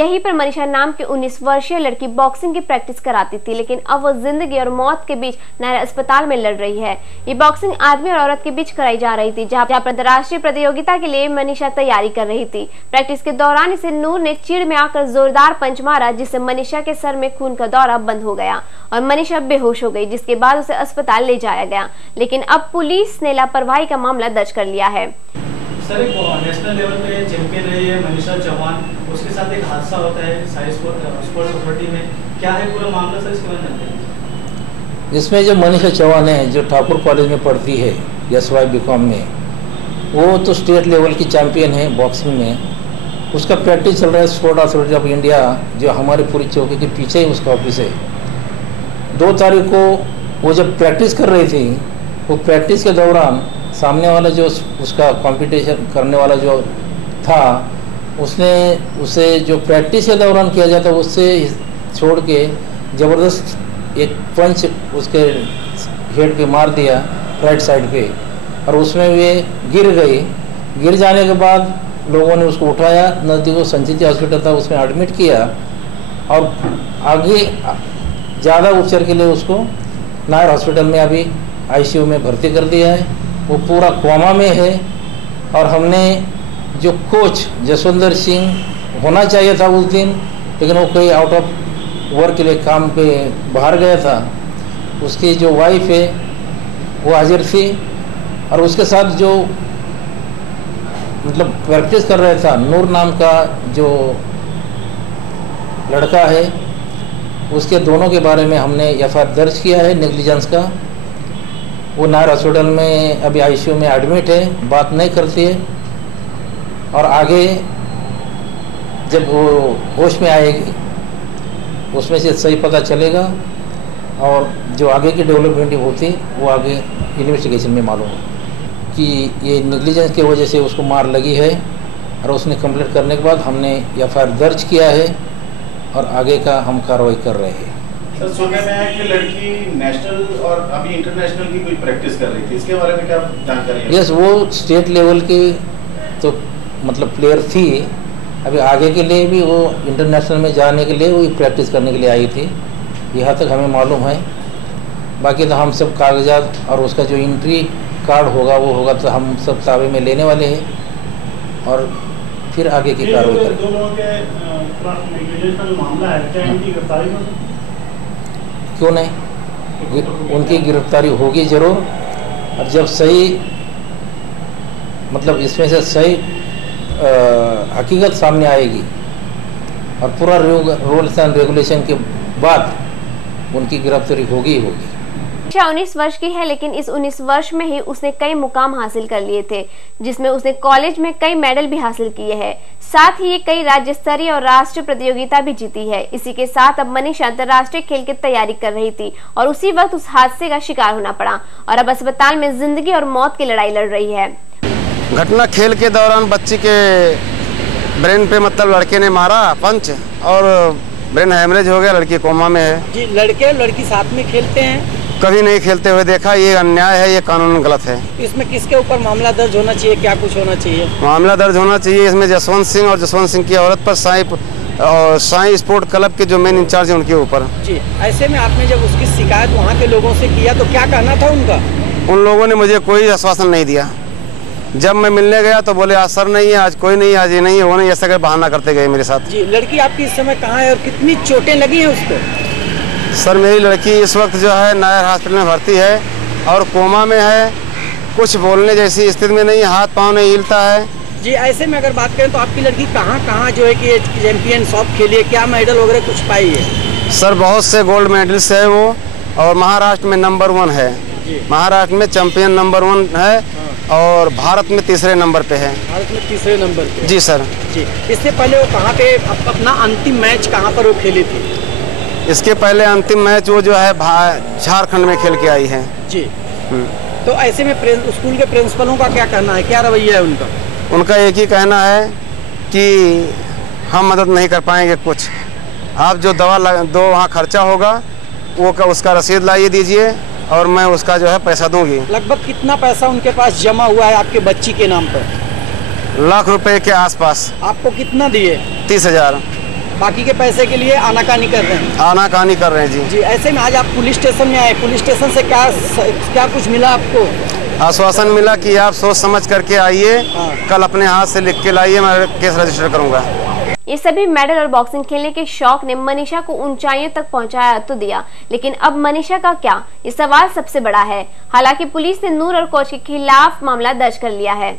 यहीं पर मनीषा नाम की 19 वर्षीय लड़की बॉक्सिंग की प्रैक्टिस कराती थी, लेकिन अब वो जिंदगी और मौत के बीच नायर अस्पताल में लड़ रही है। ये बॉक्सिंग आदमी और औरत के बीच कराई जा रही थी, जहां पर अंतर्राष्ट्रीय प्रतियोगिता के लिए मनीषा तैयारी कर रही थी। प्रैक्टिस के दौरान इसे नूर ने चिढ़ में आकर जोरदार पंच मारा, जिससे मनीषा के सर में खून का दौरा बंद हो गया और मनीषा बेहोश हो गई, जिसके बाद उसे अस्पताल ले जाया गया। लेकिन अब पुलिस ने लापरवाही का मामला दर्ज कर लिया है। सर, एक नेशनल लेवल पे चैंपियन रही है मनीषा चौहान, उसके साथ एक हादसा होता है साई स्पोर्ट्स अथॉरिटी में, क्या है पूरा मामला सर, इसके बारे में जानते हैं? इसमें जो मनीषा चौहान है, जो ठाकुर कॉलेज में पढ़ती है SY BCom में, वो तो स्टेट लेवल की चैंपियन है बॉक्सिंग में। उसका प्रैक्टिस चल रहा है स्पोर्ट अथॉरिटी ऑफ इंडिया, जो हमारे पूरी चौकी के पीछे ही उसका ऑफिस है। 2 तारीख को वो जब प्रैक्टिस कर रही थी, वो प्रैक्टिस के दौरान सामने वाला जो उसका कंपटीशन करने वाला जो था, उसने उसे जो प्रैक्टिस के दौरान किया जाता है उससे छोड़ के ज़बरदस्त एक पंच उसके हेड पे मार दिया राइट साइड पे, और उसमें वे गिर गई। गिर जाने के बाद लोगों ने उसको उठाया, नज़दीक वो संजीवनी हॉस्पिटल था, उसमें एडमिट किया और आगे ज़्यादा उपचार के लिए उसको नायर हॉस्पिटल में अभी ICU में भर्ती कर दिया है। वो पूरा कोमा में है। और हमने जो कोच जसविंदर सिंह होना चाहिए था उस दिन, लेकिन वो कोई आउट ऑफ वर्क के लिए काम पे बाहर गया था, उसकी जो वाइफ है वो हाजिर थी, और उसके साथ जो मतलब प्रैक्टिस कर रहा था नूर नाम का जो लड़का है, उसके दोनों के बारे में हमने FIR दर्ज किया है नेग्लिजेंस का। वो नायर हॉस्पिटल में अभी ICU में एडमिट है, बात नहीं करती है, और आगे जब वो होश में आएगी उसमें से सही पता चलेगा, और जो आगे की डेवलपमेंट होती वो आगे इन्वेस्टिगेशन में मालूम कि ये नेग्लिजेंस की वजह से उसको मार लगी है। और उसने कंप्लीट करने के बाद हमने FIR दर्ज किया है और आगे का हम कार्रवाई कर रहे हैं। सर, सुनने में है कि लड़की नेशनल और अभी इंटरनेशनल की कोई प्रैक्टिस कर रही थी, इसके बारे में क्या जानकारी है? यस, वो स्टेट लेवल की तो मतलब प्लेयर थी। अभी आगे के लिए भी वो इंटरनेशनल में जाने के लिए वो प्रैक्टिस करने के लिए आई थी, यहाँ तक हमें मालूम है। बाकी तो हम सब कागजात और उसका जो एंट्री कार्ड होगा वो होगा तो हम सब ताबे में लेने वाले हैं और फिर आगे की कार्रवाई करेंगे। क्यों नहीं, उनकी गिरफ्तारी होगी ज़रूर। और जब सही मतलब इसमें से सही हकीकत सामने आएगी और पूरा रूल्स एंड रेगुलेशन के बाद उनकी गिरफ्तारी होगी ही होगी। मनीषा 19 वर्ष की है, लेकिन इस 19 वर्ष में ही उसने कई मुकाम हासिल कर लिए थे, जिसमें उसने कॉलेज में कई मेडल भी हासिल किए हैं। साथ ही ये कई राज्य स्तरीय और राष्ट्रीय प्रतियोगिता भी जीती है। इसी के साथ अब मनीषा अंतर्राष्ट्रीय खेल की तैयारी कर रही थी और उसी वक्त उस हादसे का शिकार होना पड़ा और अब अस्पताल में जिंदगी और मौत की लड़ाई लड़ रही है। घटना खेल के दौरान बच्ची के ब्रेन पे मतलब लड़के ने मारा पंच और ब्रेन हैमरेज हो गया, लड़की कोमा में है। जी, लड़के और लड़की साथ में खेलते हैं? कभी नहीं खेलते हुए देखा, ये अन्याय है, ये कानून गलत है। इसमें किसके ऊपर मामला दर्ज होना चाहिए, क्या कुछ होना चाहिए? मामला दर्ज होना चाहिए इसमें जसवंत सिंह और जसवंत सिंह की औरत पर साई स्पोर्ट क्लब के जो मेन इंचार्ज है उनके ऊपर। जी, ऐसे में आपने जब उसकी शिकायत वहाँ के लोगों से किया तो क्या कहना था उनका? उन लोगों ने मुझे कोई आश्वासन नहीं दिया। जब मैं मिलने गया तो बोले आज सर नहीं है, आज कोई नहीं है, आज ये नहीं है, वो नहीं, ऐसा कर बहाना करते गए मेरे साथ। जी, लड़की आपकी इस समय कहाँ है और कितनी चोटें लगी हैं उसको? सर, मेरी लड़की इस वक्त जो है नायर हॉस्पिटल में भर्ती है और कोमा में है, कुछ बोलने जैसी स्थिति में नहीं, हाथ पाँव नहीं हिलता है। जी, ऐसे में अगर बात करें तो आपकी लड़की कहाँ जो है कि चैंपियन शॉप खेली है, क्या मेडल वगैरह कुछ पाई है? सर, बहुत से गोल्ड मेडल्स है वो, और महाराष्ट्र में नंबर 1 है। महाराष्ट्र में चैंपियन नंबर 1 है और भारत में तीसरे नंबर पे है। भारत में तीसरे नंबर पे? जी सर। जी, इससे पहले वो कहाँ पे अपना अंतिम मैच कहाँ पर वो खेली थी? इसके पहले अंतिम मैच वो जो है झारखंड में खेल के आई है। जी। तो ऐसे में स्कूल के प्रिंसिपलों का क्या कहना है, क्या रवैया है उनका? उनका एक ही कहना है कि हम मदद नहीं कर पाएंगे कुछ, आप जो दवा दो वहाँ खर्चा होगा वो उसका रसीद लाइए दीजिए और मैं उसका जो है पैसा दूंगी। लगभग कितना पैसा उनके पास जमा हुआ है आपके बच्ची के नाम पर? लाख रुपए के आसपास। आपको कितना दिए? 30,000। बाकी के पैसे के लिए आनाकानी कर रहे हैं। आनाकानी कर रहे हैं जी। जी, ऐसे में आज आप पुलिस स्टेशन में आए, पुलिस स्टेशन से क्या कुछ मिला आपको? आश्वासन मिला कि आप सोच समझ करके आइए, कल अपने हाथ से लिख के लाइए, मैं केस रजिस्टर करूंगा। ये सभी मेडल और बॉक्सिंग खेलने के शौक ने मनीषा को ऊंचाइयों तक पहुंचाया तो दिया, लेकिन अब मनीषा का क्या, ये सवाल सबसे बड़ा है। हालांकि पुलिस ने नूर और कोच के खिलाफ मामला दर्ज कर लिया है।